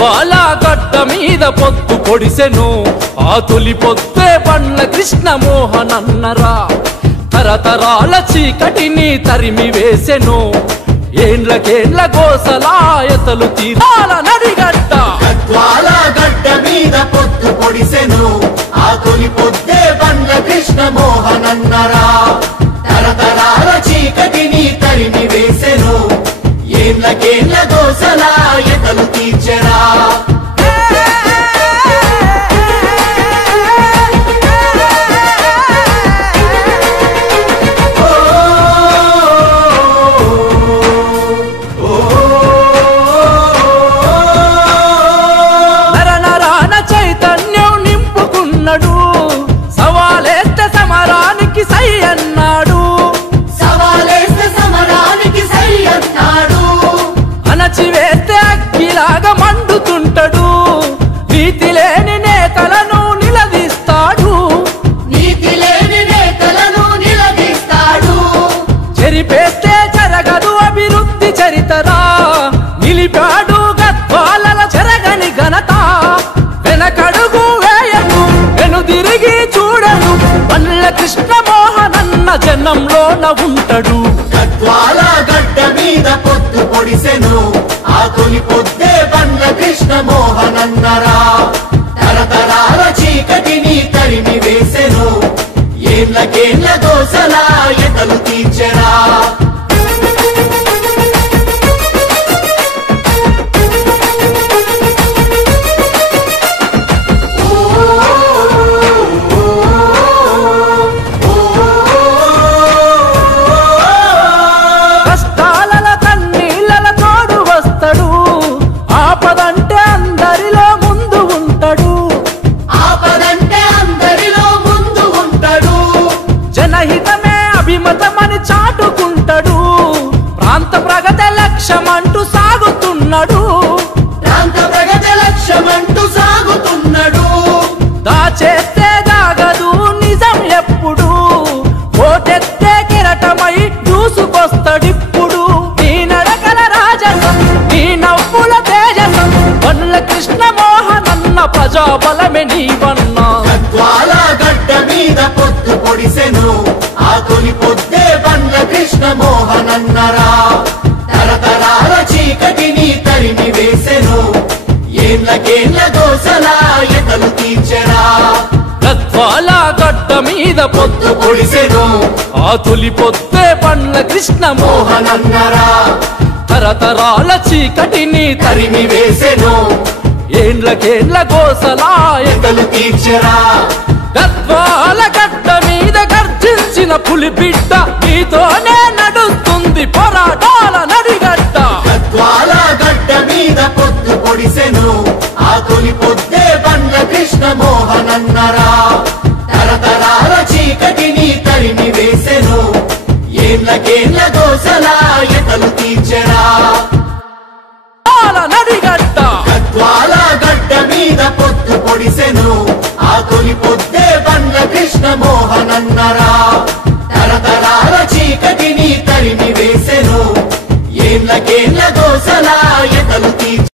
గద్వాల గడ్డ మీద పొత్తు పొడిసెను ఆ తొలి పొత్తే బండ్ల కృష్ణ మోహనన్నరా తరతరాల చీకటిని తరిమి వేసెను ఏండ్లకేండ్ల గోసలాయతలు తీరాల నడిగడ్డ గద్వాల గడ్డ మీద పొత్తు పొడిసెను ఆ తొలి పొత్తే బండ్ల కృష్ణ మోహనన్నరా తరతరాల చీకటిని తరిమి వేసెను ఏండ్లకేండ్ల గోసలాయతలు తీర్చెరా సవాలేస్తే సమరానికి సై అన్నాడు అణచివేస్తే అగ్గిలాగా మండుతుంటాడు నీతి లేని నేతలను నిలదీస్తాడు చెరిపేస్తే జరగదు అభివృద్ధి చరితరా నిలిపాడు గద్వాలల చెరగని ఘనత వెనకడుగు వేయను వెనుదిరిగి చూడను బండ్ల కృష్ణ మోహనన్న జనంలోన ఉంటాడు గద్వాల గడ్డ మీద పొత్తు పొడిసెను ఆ తొలి పొత్తే బండ్ల కృష్ణ మోహనన్నరా తరతరాల చీకటిని తరిమి వేసెను ఏండ్లకేండ్ల దోసలాయతలు తీర్చెరా అభిమతమని చాటుకుంటాడు ప్రాంత ప్రగతి లక్ష్యమంటూ సాగుతున్నాడు దాచేస్తే దాగదు నిజం ఎప్పుడు ఓటెత్తే కిరటమై దూసుకొస్తాడిప్పుడు నీ నడకల రాజసం నీ నవ్వుల తేజసం బండ్ల కృష్ణ మోహనన్న ప్రజాబలమే నీవన్నా గద్వాల గడ్డ మీద పొత్తు పొడిసెను ఆ తొలి పొత్తే బండ్ల కృష్ణ మోహనన్నరా తరతరాల చీకటిని తరిమి వేసెను ఏండ్లకేండ్ల దోసలాయతలు తీర్చెరా గద్వాల గడ్డ మీద పొత్తు పొడిసెను ఆ తొలి పొత్తే బండ్ల కృష్ణ మోహనన్నరా తరతరాల చీకటిని తరిమి వేసెను ఏండ్లకేండ్ల గోసలాయతలు తీర్చెరా గద్వాల గడ్డ మీద గర్జించిన పులి బిడ్డ నీతోనే నడుస్తుంది పోరాటాల నడిగడ్డ గద్వాల గడ్డ మీద పొత్తు పొడిసెను ఆ తొలి పొత్తే బండ్ల కృష్ణ మోహనన్నరా తరతరాల చీకటిని తరిమి వేసెను ఏండ్లకేండ్ల దోసలాయతలు తీర్చెరా నడిగడ్డ గద్వాల గడ్డ మీద పొత్తు పొడిసెను ఆ తొలి పొత్తే బండ్ల కృష్ణ మోహనన్నరా తరతరాల చీకటిని తరిమి వేసెను ఏండ్లకేండ్ల దోసలాయతలు